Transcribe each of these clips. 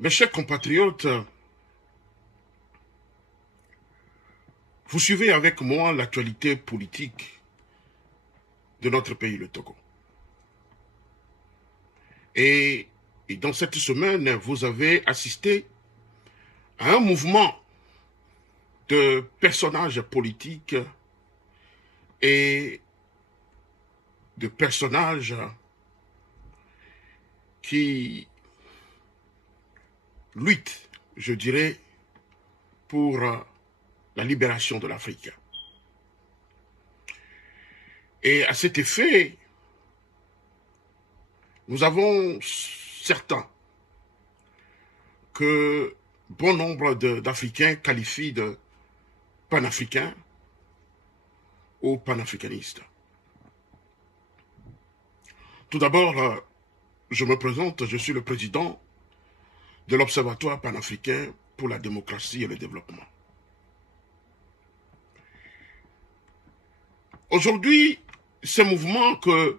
Mes chers compatriotes, vous suivez avec moi l'actualité politique de notre pays, le Togo. Et dans cette semaine, vous avez assisté à un mouvement de personnages politiques et de personnages qui luttent, je dirais, pour la libération de l'Afrique. Et à cet effet, nous avons certains que bon nombre d'Africains qualifient de panafricains ou panafricanistes. Tout d'abord, je me présente, je suis le président de l'Observatoire panafricain pour la démocratie et le développement. Aujourd'hui, ces mouvements que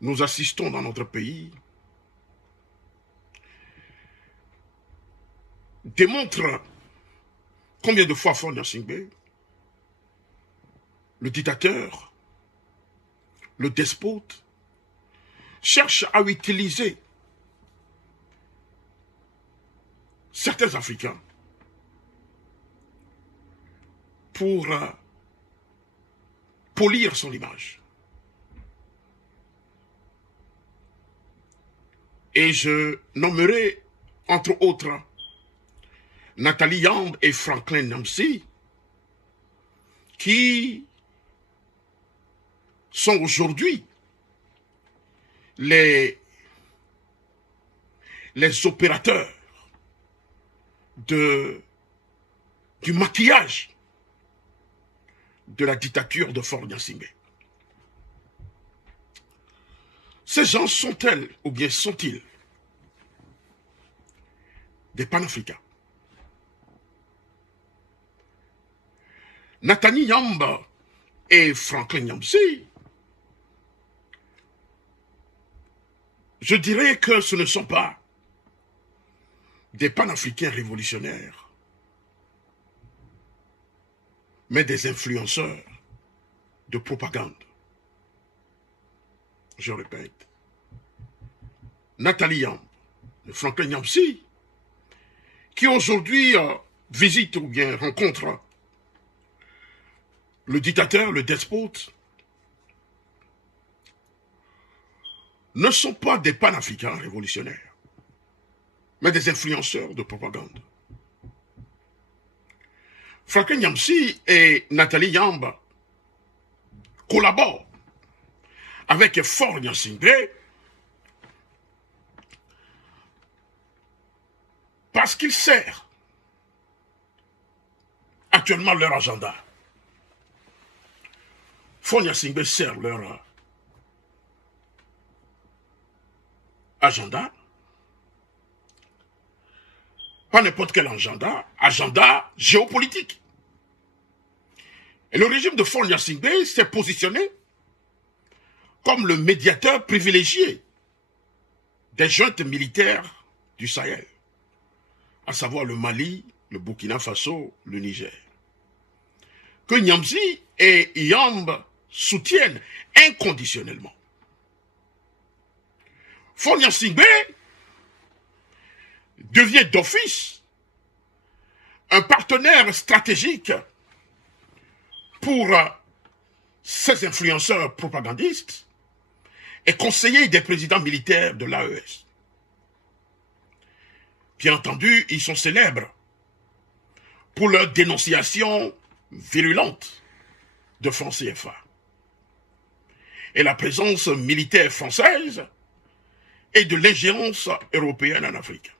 nous assistons dans notre pays démontrent combien de fois Faure Gnassingbé, le dictateur, le despote, cherche à utiliser certains Africains pour polir son image. Et je nommerai, entre autres, Nathalie Yamb et Franklin Nyamsi, qui sont aujourd'hui les opérateurs du maquillage de la dictature de Faure Gnassingbé. Ces gens sont-elles ou bien sont-ils des panafricains? Nathalie Yamb et Franklin Nyamsi, je dirais que ce ne sont pas des panafricains révolutionnaires, mais des influenceurs de propagande. Je répète, Nathalie Yamb et Franklin Nyamsi, qui aujourd'hui visitent ou bien rencontrent le dictateur, le despote, ne sont pas des panafricains révolutionnaires, mais des influenceurs de propagande. Franklin Nyamsi et Nathalie Yamb collaborent avec Faure Gnassingbé parce qu'ils servent actuellement leur agenda. Faure Gnassingbé sert leur agenda, pas n'importe quel agenda géopolitique. Et le régime de Faure Gnassingbé s'est positionné comme le médiateur privilégié des juntes militaires du Sahel, à savoir le Mali, le Burkina Faso, le Niger, que Nyamsi et Yamb soutiennent inconditionnellement. Faure Gnassingbé devient d'office un partenaire stratégique pour ces influenceurs propagandistes et conseiller des présidents militaires de l'AES. Bien entendu, ils sont célèbres pour leur dénonciation virulente de francs CFA et la présence militaire française et de l'ingérence européenne en Afrique.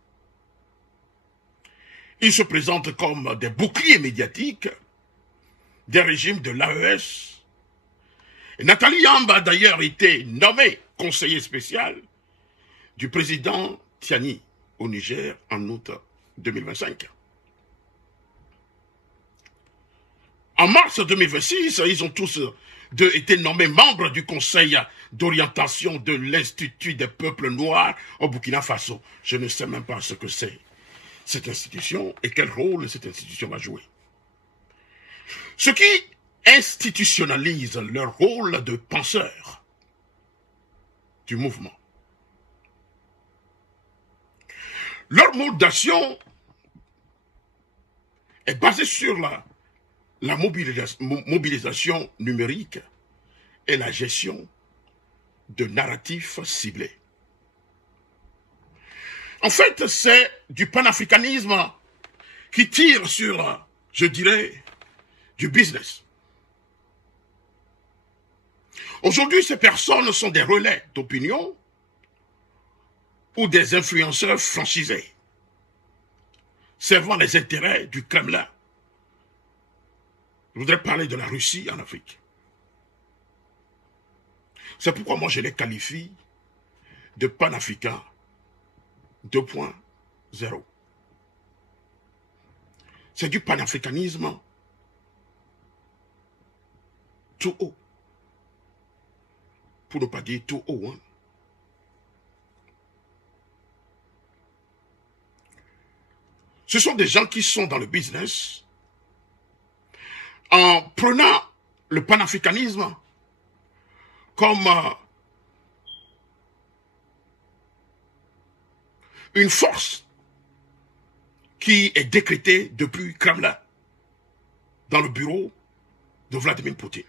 Ils se présentent comme des boucliers médiatiques des régimes de l'AES. Nathalie Yamb a d'ailleurs été nommée conseiller spécial du président Tiani au Niger en août 2025. En mars 2026, ils ont tous été nommés membres du Conseil d'orientation de l'Institut des peuples noirs au Burkina Faso. Je ne sais même pas ce que c'est. cette institution et quel rôle cette institution va jouer. Ce qui institutionnalise leur rôle de penseur du mouvement. Leur mode d'action est basé sur la mobilisation numérique et la gestion de narratifs ciblés. En fait, c'est du panafricanisme qui tire sur, je dirais, du business. Aujourd'hui, ces personnes sont des relais d'opinion ou des influenceurs franchisés, servant les intérêts du Kremlin. Je voudrais parler de la Russie en Afrique. C'est pourquoi moi je les qualifie de panafricains 2.0. C'est du panafricanisme tout haut. Pour ne pas dire tout haut. Hein. Ce sont des gens qui sont dans le business en prenant le panafricanisme comme une force qui est décrétée depuis Kremlin dans le bureau de Vladimir Poutine.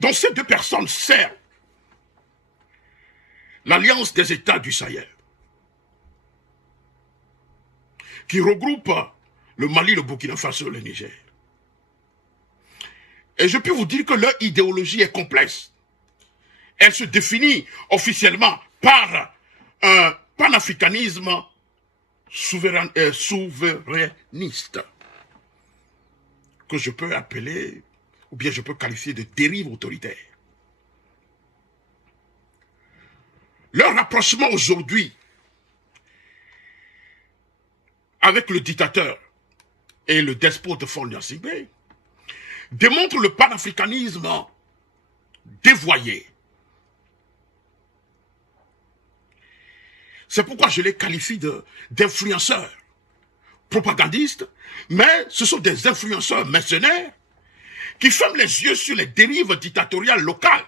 Donc ces deux personnes servent l'Alliance des États du Sahel, qui regroupe le Mali, le Burkina Faso, le Niger. Et je peux vous dire que leur idéologie est complexe. Elle se définit officiellement par un panafricanisme souverainiste, que je peux appeler, ou bien je peux qualifier de dérive autoritaire. Leur rapprochement aujourd'hui avec le dictateur et le despote Faure Gnassingbé démontre le panafricanisme dévoyé. C'est pourquoi je les qualifie d'influenceurs propagandistes, mais ce sont des influenceurs mercenaires qui ferment les yeux sur les dérives dictatoriales locales,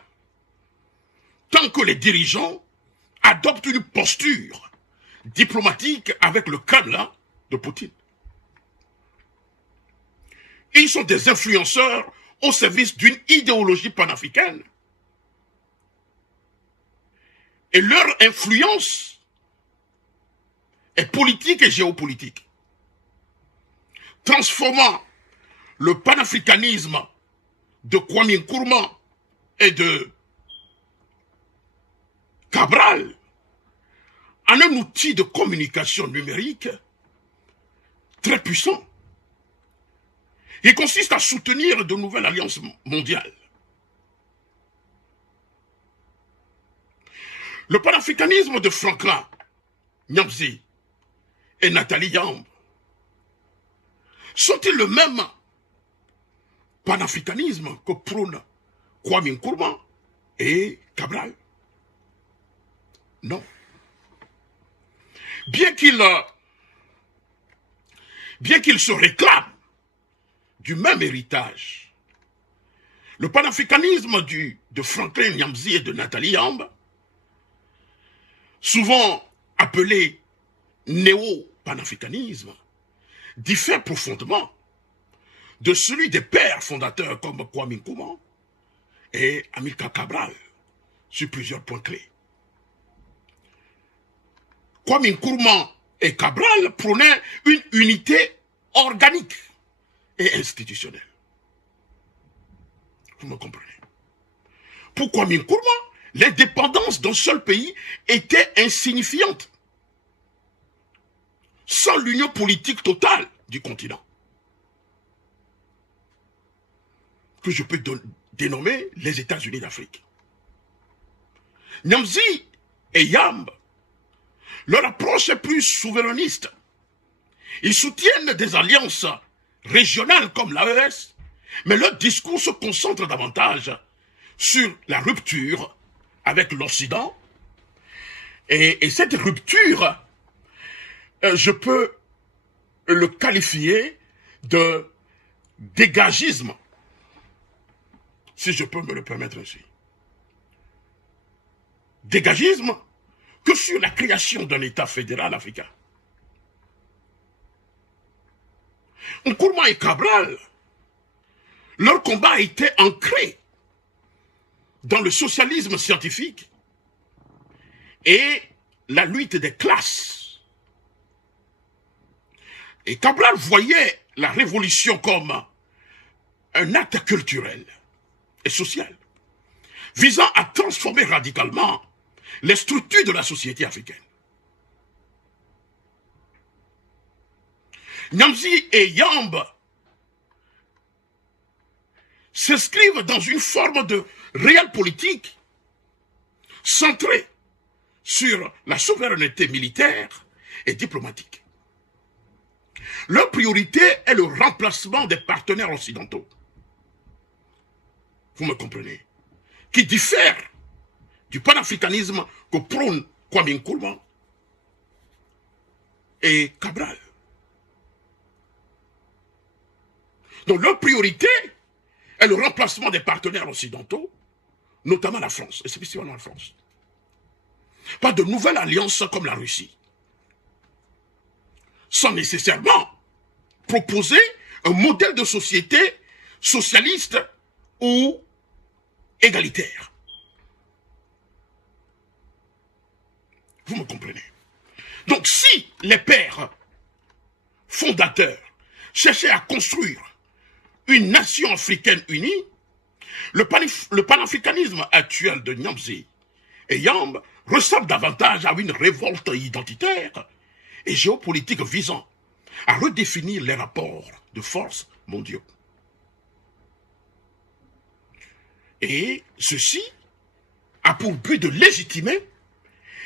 tant que les dirigeants adoptent une posture diplomatique avec le Kremlin de Poutine. Ils sont des influenceurs au service d'une idéologie panafricaine. Et leur influence est politique et géopolitique, transformant le panafricanisme de Kwame Nkrumah et de Cabral en un outil de communication numérique très puissant. Il consiste à soutenir de nouvelles alliances mondiales. Le panafricanisme de Franklin Nyamsi et Nathalie Yamb sont-ils le même panafricanisme que prônent Kwame Nkrumah et Cabral? Non. Bien qu'ils se réclament du même héritage, le panafricanisme de Franklin Nyamsi et de Nathalie Yamb, souvent appelé néo-panafricanisme, diffère profondément de celui des pères fondateurs comme Kwame Nkrumah et Amilcar Cabral sur plusieurs points clés. Kwame Nkrumah et Cabral prônaient une unité organique et institutionnelle. Vous me comprenez? Pour Kwame Nkrumah, l'indépendance d'un seul pays était insignifiante sans l'union politique totale du continent, que je peux dénommer les États-Unis d'Afrique. Nyamsi et Yamb, leur approche est plus souverainiste. Ils soutiennent des alliances régionales comme l'AES, mais leur discours se concentre davantage sur la rupture avec l'Occident. Et cette rupture je peux le qualifier de dégagisme, si je peux me le permettre ainsi. Dégagisme que sur la création d'un État fédéral africain. Nkrumah et Cabral, leur combat a été ancré dans le socialisme scientifique et la lutte des classes. Et Cabral voyait la révolution comme un acte culturel et social, visant à transformer radicalement les structures de la société africaine. Nyamzi et Yamb s'inscrivent dans une forme de réel politique centrée sur la souveraineté militaire et diplomatique. Leur priorité est le remplacement des partenaires occidentaux. Vous me comprenez? Qui diffèrent du panafricanisme que prône Kwame Nkrumah et Cabral. Donc leur priorité est le remplacement des partenaires occidentaux, notamment la France, et spécialement la France. Pas de nouvelle alliance comme la Russie, sans nécessairement proposer un modèle de société socialiste ou égalitaire. Vous me comprenez? Donc si les pères fondateurs cherchaient à construire une nation africaine unie, le panafricanisme actuel de Nyamzi et Yamb ressemble davantage à une révolte identitaire et géopolitique visant à redéfinir les rapports de force mondiaux. Et ceci a pour but de légitimer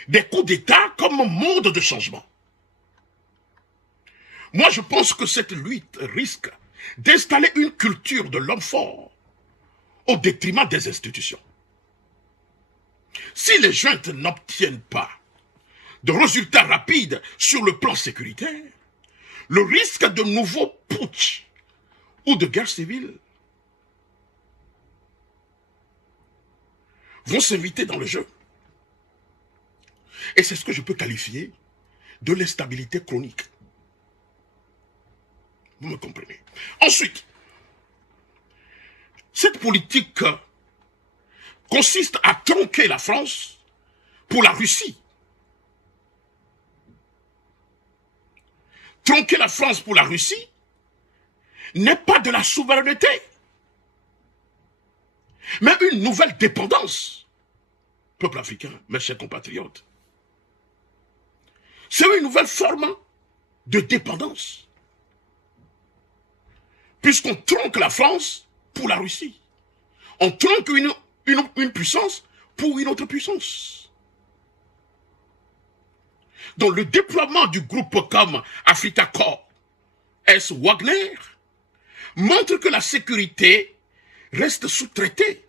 des coups d'État comme mode de changement. Moi, je pense que cette lutte risque d'installer une culture de l'homme fort au détriment des institutions. Si les juntes n'obtiennent pas de résultats rapides sur le plan sécuritaire, le risque de nouveaux putsch ou de guerre civile vont s'inviter dans le jeu. Et c'est ce que je peux qualifier de l'instabilité chronique. Vous me comprenez? Ensuite, cette politique consiste à tronquer la France pour la Russie. Tronquer la France pour la Russie n'est pas de la souveraineté, mais une nouvelle dépendance. Peuple africain, mes chers compatriotes, c'est une nouvelle forme de dépendance. Puisqu'on tronque la France pour la Russie. On tronque une puissance pour une autre puissance. Donc le déploiement du groupe comme Africa Corps, S. Wagner, montre que la sécurité reste sous-traitée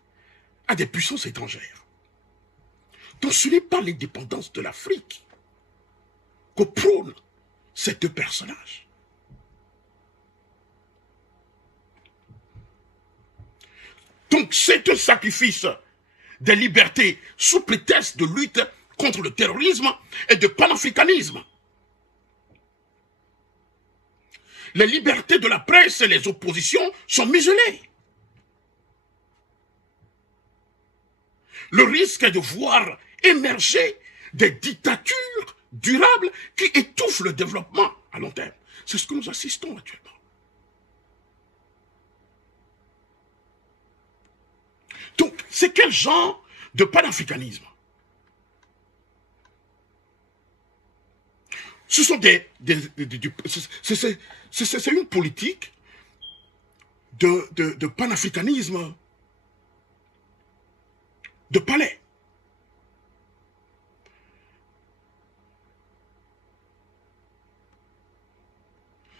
à des puissances étrangères. Donc ce n'est pas l'indépendance de l'Afrique que prônent ces deux personnages. Donc c'est un sacrifice des libertés sous prétexte de lutte contre le terrorisme et de panafricanisme. Les libertés de la presse et les oppositions sont muselées. Le risque est de voir émerger des dictatures durables qui étouffent le développement à long terme. C'est ce que nous assistons actuellement. Donc, c'est quel genre de panafricanisme? Ce sont c'est une politique de panafricanisme de palais.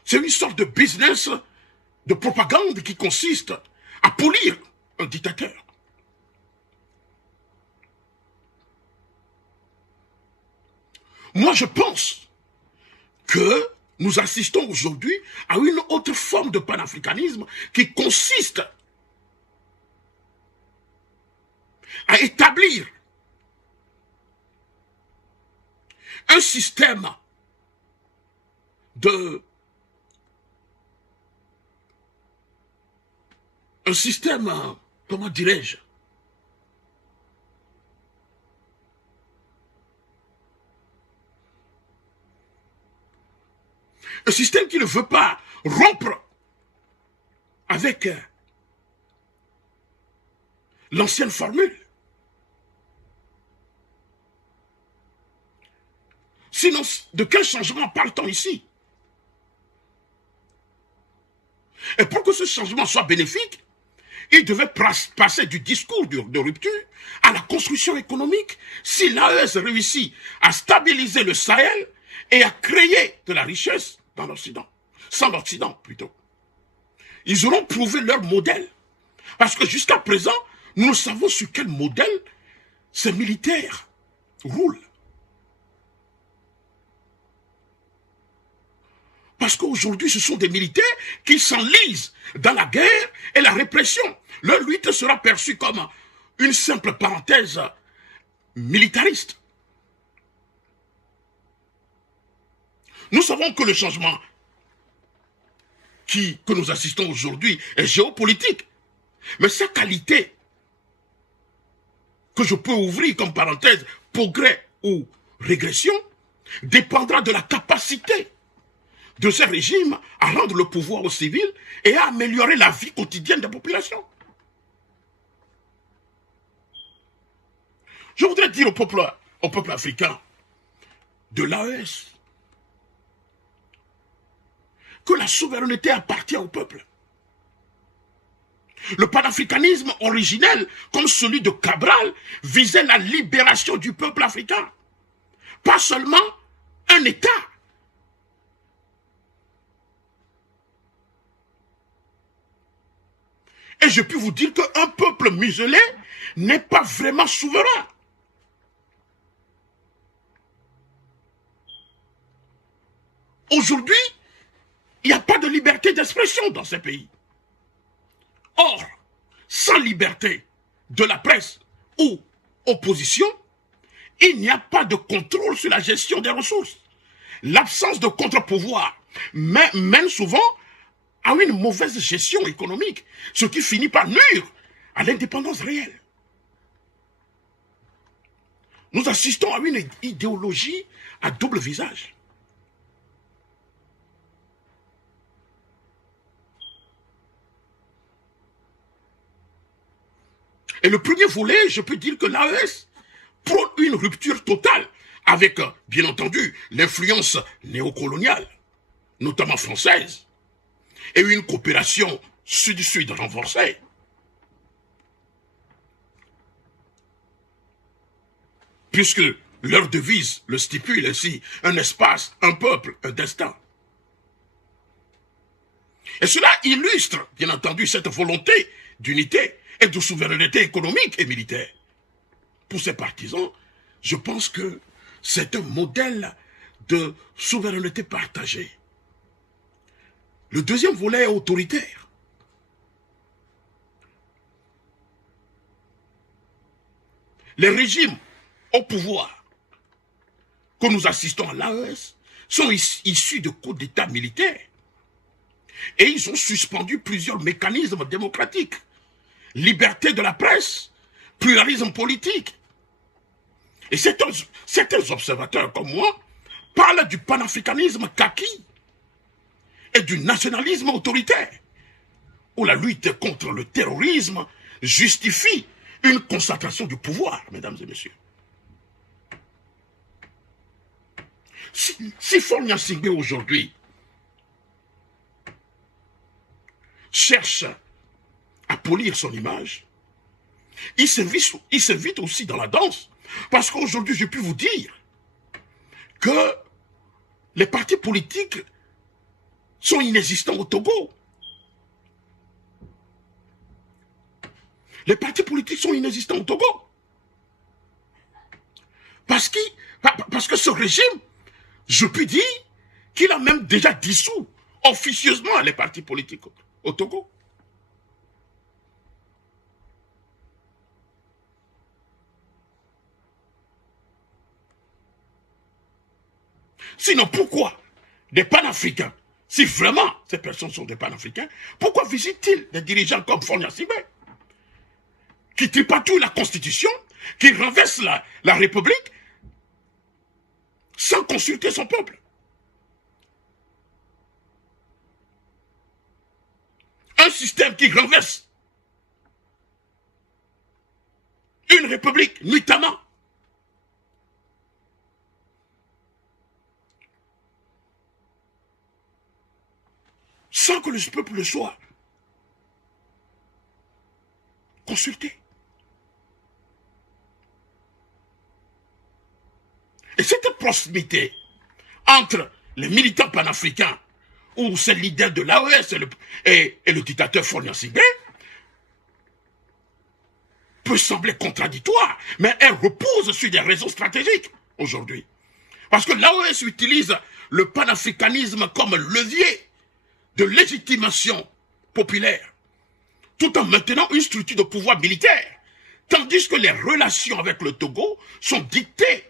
C'est une sorte de business de propagande qui consiste à polir un dictateur. Moi, je pense que nous assistons aujourd'hui à une autre forme de panafricanisme qui consiste à établir un système comment dirais-je, un système qui ne veut pas rompre avec l'ancienne formule. Sinon, de quel changement parle-t-on ici? Et pour que ce changement soit bénéfique, il devait passer du discours de rupture à la construction économique. Si l'AES réussit à stabiliser le Sahel et à créer de la richesse dans l'Occident, sans l'Occident plutôt, ils auront prouvé leur modèle. Parce que jusqu'à présent, nous savons sur quel modèle ces militaires roulent. Parce qu'aujourd'hui, ce sont des militaires qui s'enlisent dans la guerre et la répression. Leur lutte sera perçue comme une simple parenthèse militariste. Nous savons que le changement que nous assistons aujourd'hui est géopolitique. Mais sa qualité, que je peux ouvrir comme parenthèse, progrès ou régression, dépendra de la capacité de ces régimes à rendre le pouvoir aux civils et à améliorer la vie quotidienne des populations. Je voudrais dire au peuple africain de l'AES que la souveraineté appartient au peuple. Le panafricanisme originel, comme celui de Cabral, visait la libération du peuple africain. Pas seulement un État. Et je peux vous dire qu'un peuple muselé n'est pas vraiment souverain. Aujourd'hui, il n'y a pas de liberté d'expression dans ces pays. Or, sans liberté de la presse ou opposition, il n'y a pas de contrôle sur la gestion des ressources. L'absence de contre-pouvoir mène souvent à une mauvaise gestion économique, ce qui finit par nuire à l'indépendance réelle. Nous assistons à une idéologie à double visage. Et le premier volet, je peux dire que l'AES prône une rupture totale avec, bien entendu, l'influence néocoloniale, notamment française, et une coopération sud-sud renforcée. Puisque leur devise le stipule ainsi, un espace, un peuple, un destin. Et cela illustre, bien entendu, cette volonté d'unité et de souveraineté économique et militaire. Pour ces partisans, je pense que c'est un modèle de souveraineté partagée. Le deuxième volet est autoritaire. Les régimes au pouvoir que nous assistons à l'AES sont issus de coups d'État militaires. Et ils ont suspendu plusieurs mécanismes démocratiques. Liberté de la presse, pluralisme politique. Et certains observateurs comme moi parlent du panafricanisme kaki et du nationalisme autoritaire, où la lutte contre le terrorisme justifie une concentration du pouvoir, mesdames et messieurs. Si Faure Gnassingbé aujourd'hui cherche à polir son image, il s'invite aussi dans la danse, parce qu'aujourd'hui, je peux vous dire que les partis politiques sont inexistants au Togo. Les partis politiques sont inexistants au Togo. Parce que ce régime, je peux dire qu'il a même déjà dissous officieusement les partis politiques au Togo. Sinon, pourquoi des panafricains, si vraiment ces personnes sont des panafricains, pourquoi visitent-ils des dirigeants comme Faure Gnassingbé, qui tripatouillent la Constitution, qui renversent la République sans consulter son peuple? Un système qui renverse une République nuitamment. Sans que le peuple le soit consulté. Et cette proximité entre les militants panafricains ou ces leaders de l'AES et le dictateur Faure Gnassingbé peut sembler contradictoire, mais elle repose sur des raisons stratégiques aujourd'hui. Parce que l'AES utilise le panafricanisme comme levier de légitimation populaire, tout en maintenant une structure de pouvoir militaire, tandis que les relations avec le Togo sont dictées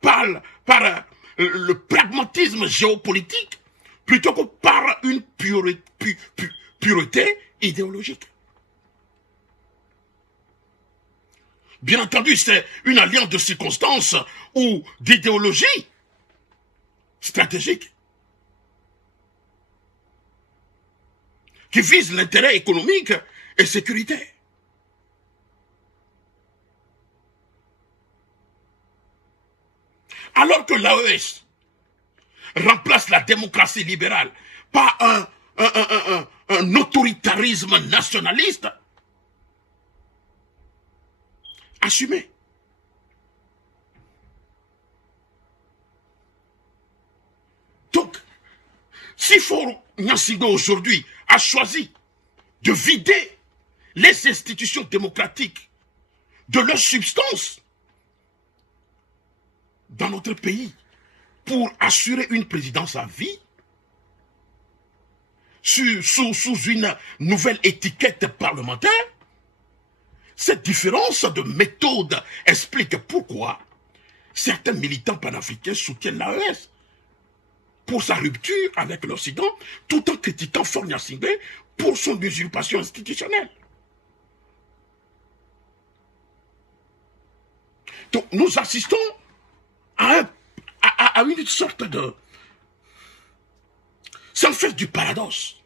par le pragmatisme géopolitique plutôt que par une pureté idéologique. Bien entendu, c'est une alliance de circonstances ou d'idéologie stratégique qui vise l'intérêt économique et sécuritaire. Alors que l'AES remplace la démocratie libérale par un autoritarisme nationaliste assumé. Donc, si Faure Gnassingbé aujourd'hui a choisi de vider les institutions démocratiques de leur substance dans notre pays pour assurer une présidence à vie sous une nouvelle étiquette parlementaire, cette différence de méthode explique pourquoi certains militants panafricains soutiennent l'AES pour sa rupture avec l'Occident, tout en critiquant Faure Gnassingbé pour son usurpation institutionnelle. Donc nous assistons à une sorte de... C'est en fait du paradoxe.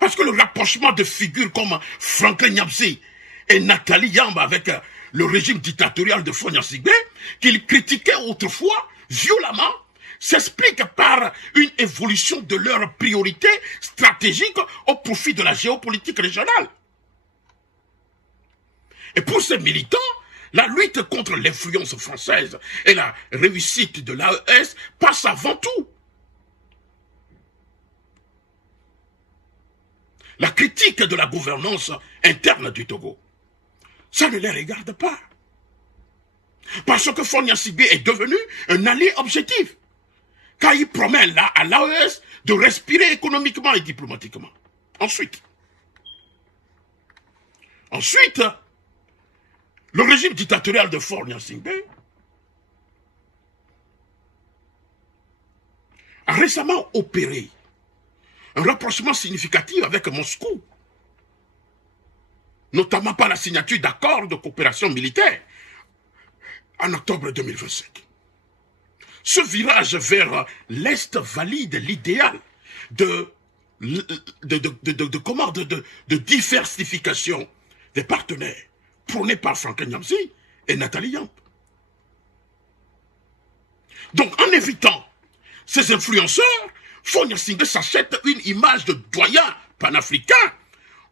Parce que le rapprochement de figures comme Franklin Nyamsi et Nathalie Yamba avec le régime dictatorial de Faure Gnassingbé, qu'il critiquait autrefois violemment, s'explique par une évolution de leurs priorités stratégiques au profit de la géopolitique régionale. Et pour ces militants, la lutte contre l'influence française et la réussite de l'AES passe avant tout. La critique de la gouvernance interne du Togo, ça ne les regarde pas. Parce que Faure Gnassingbé est devenu un allié objectif, car il promet là à l'AES de respirer économiquement et diplomatiquement. Ensuite, le régime dictatorial de Faure Gnassingbé a récemment opéré un rapprochement significatif avec Moscou, notamment par la signature d'accords de coopération militaire en octobre 2025. Ce virage vers l'Est valide l'idéal de diversification des partenaires prôné par Franklin Nyamsi et Nathalie Yamb. Donc, en évitant ces influenceurs, Faure Gnassingbé s'achète une image de doyen panafricain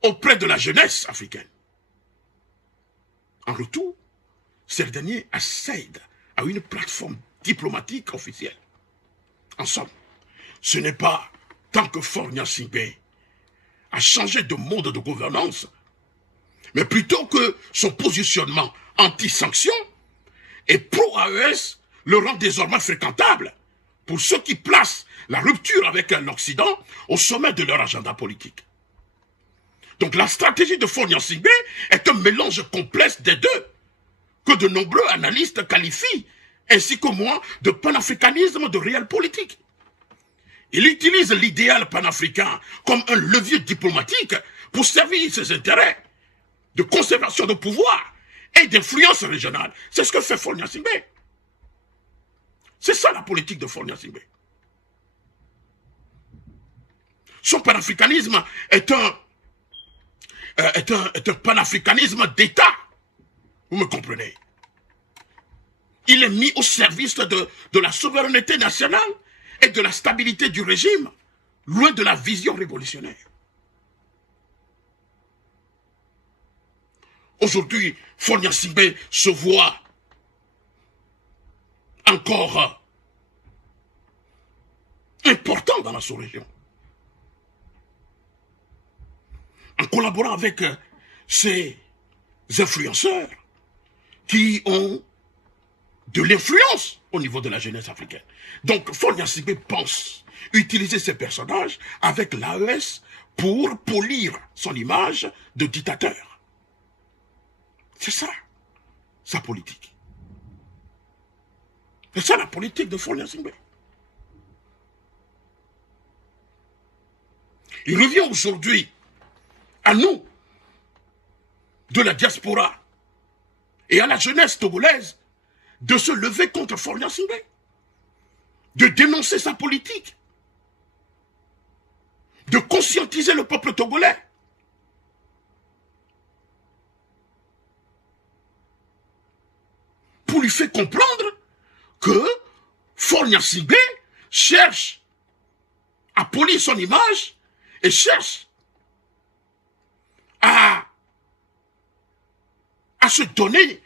auprès de la jeunesse africaine. En retour, ces derniers accèdent à une plateforme diplomatique officielle. En somme, ce n'est pas tant que Faure Gnassingbé a changé de mode de gouvernance, mais plutôt que son positionnement anti-sanction et pro-AES le rend désormais fréquentable pour ceux qui placent la rupture avec l'Occident au sommet de leur agenda politique. Donc la stratégie de Faure Gnassingbé est un mélange complexe des deux, que de nombreux analystes qualifient, ainsi que moi, de panafricanisme de réel politique. Il utilise l'idéal panafricain comme un levier diplomatique pour servir ses intérêts de conservation de pouvoir et d'influence régionale. C'est ce que fait Faure Gnassingbé. C'est ça la politique de Faure Gnassingbé. Son panafricanisme est un panafricanisme d'État. Vous me comprenez? Il est mis au service de la souveraineté nationale et de la stabilité du régime, loin de la vision révolutionnaire. Aujourd'hui, Faure Gnassingbé se voit encore important dans la sous-région. En collaborant avec ces influenceurs qui ont de l'influence au niveau de la jeunesse africaine. Donc, Faure Gnassingbé pense utiliser ces personnages avec l'AES pour polir son image de dictateur. C'est ça, sa politique. C'est ça la politique de Faure Gnassingbé. Il revient aujourd'hui à nous, de la diaspora, et à la jeunesse togolaise, de se lever contre Faure Gnassingbé, de dénoncer sa politique, de conscientiser le peuple togolais. Pour lui faire comprendre que Faure Gnassingbé cherche à polir son image et cherche à se donner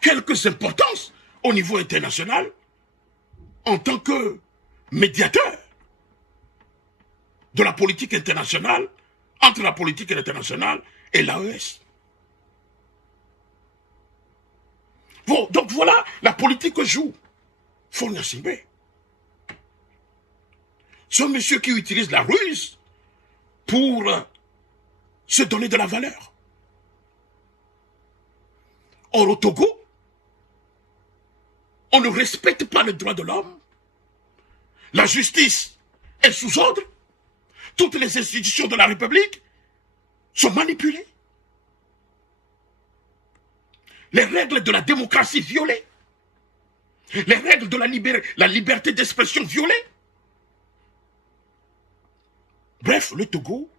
quelques importances au niveau international en tant que médiateur de la politique internationale, entre la politique internationale et l'AES. Bon, donc voilà la politique que joue Faure Gnassingbé. C'est un monsieur qui utilise la ruse pour se donner de la valeur. Or, au Togo, on ne respecte pas les droits de l'homme. La justice est sous ordre. Toutes les institutions de la République sont manipulées. Les règles de la démocratie violées. Les règles de la liberté d'expression violées. Bref, le Togo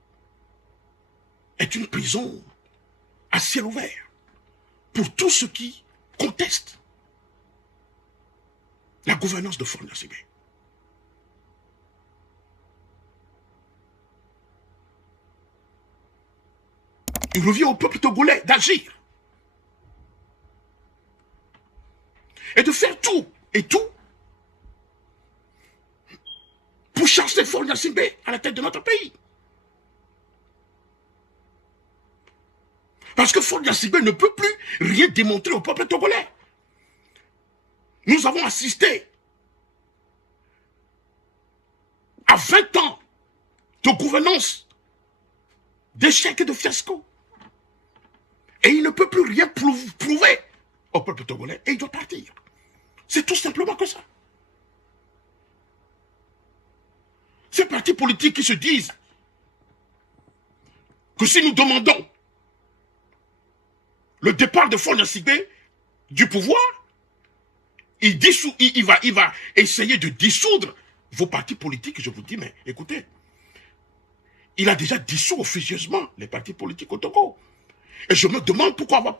est une prison à ciel ouvert pour tous ceux qui contestent la gouvernance de Faure Gnassingbé. Il revient au peuple togolais d'agir et de faire tout et tout pour chasser Faure Gnassingbé à la tête de notre pays. Parce que Faure Gnassingbé ne peut plus rien démontrer au peuple togolais. Nous avons assisté à 20 ans de gouvernance, d'échec et de fiasco. Et il ne peut plus rien prouver au peuple togolais et il doit partir. C'est tout simplement que ça. Ces partis politiques qui se disent que si nous demandons le départ de Faure Gnassingbé du pouvoir, il va essayer de dissoudre vos partis politiques. Je vous dis, mais écoutez, il a déjà dissous officieusement les partis politiques au Togo. Et je me demande pourquoi avoir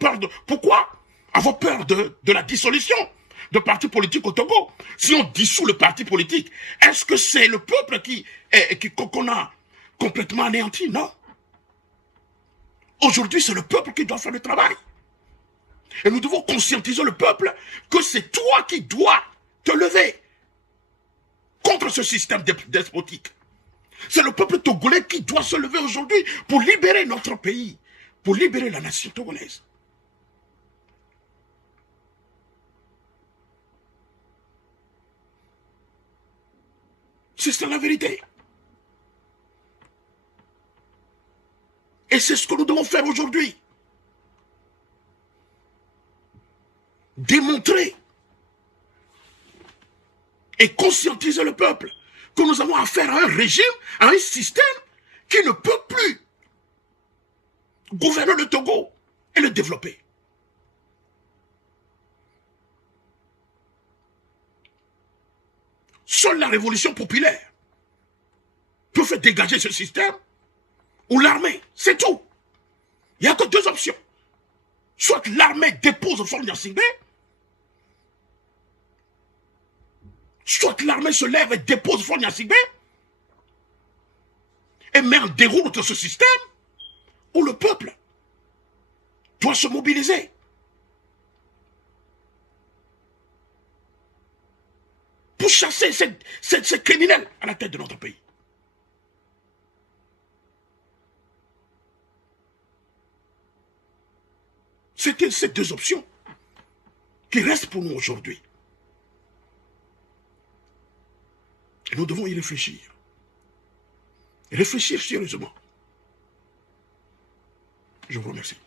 peur de la dissolution de partis politiques au Togo. Si on dissout le parti politique, est-ce que c'est le peuple qu'on a complètement anéanti? Non. Aujourd'hui, c'est le peuple qui doit faire le travail. Et nous devons conscientiser le peuple que c'est toi qui dois te lever contre ce système despotique. C'est le peuple togolais qui doit se lever aujourd'hui pour libérer notre pays, pour libérer la nation togolaise. C'est ça la vérité. Et c'est ce que nous devons faire aujourd'hui. Démontrer et conscientiser le peuple que nous avons affaire à un régime, à un système qui ne peut plus gouverner le Togo et le développer. Seule la révolution populaire peut faire dégager ce système, ou l'armée, c'est tout. Il n'y a que deux options. Soit l'armée dépose Faure Gnassingbé, soit l'armée se lève et dépose Faure Gnassingbé, et met en déroute ce système, où le peuple doit se mobiliser. Pour chasser ces criminels à la tête de notre pays. C'était ces deux options qui restent pour nous aujourd'hui. Et nous devons y réfléchir. Et réfléchir sérieusement. Je vous remercie.